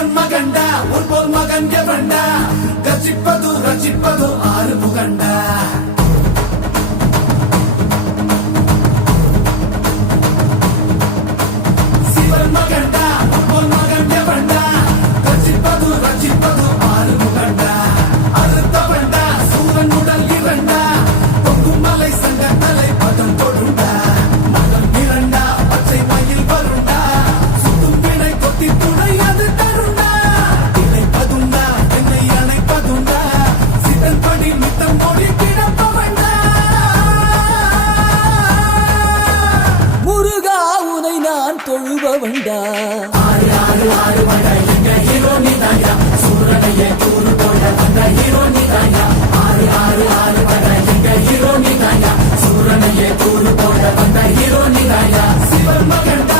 சிவன் மகண்டா உன் போல் மகன் எவன்டா கர்ஜிப்பது ரட்சிப்பது ஆறு முகண்டா சிவன் மகண்டா உன் போல் மகன் எவன்டா கர்ஜிப்பது ரட்சிப்பது ஆறு முகண்டா அறுத்தவன்டா சூரன் உடல் இரண்டா பொங்கும் மலை சங்க தலை பதம் தொடுண்டா மகன் இரண்டா பச்சை மயில் வருண்டா சுடும் வினை கொத்தி துணை அது தருண்டா இணைப்பதுண்டா என்னை அணைப்பதுண்டா சிதன் படி மித்தம் மொழி கிடப்பவண்டா முருகா உனை நான் தொழுபவண்டா ஆறு ஆறு ஆறு வடை எங்க ஹீரோ நீதாயா சூரனையே கூறு போட வந்த ஹீரோ நீதாயா ஆறு ஆறு ஆறு வடை எங்க ஹீரோ நீதாயா சூரனையே கூறு போட வந்த ஹீரோ நீதாயா சிவன் மகன்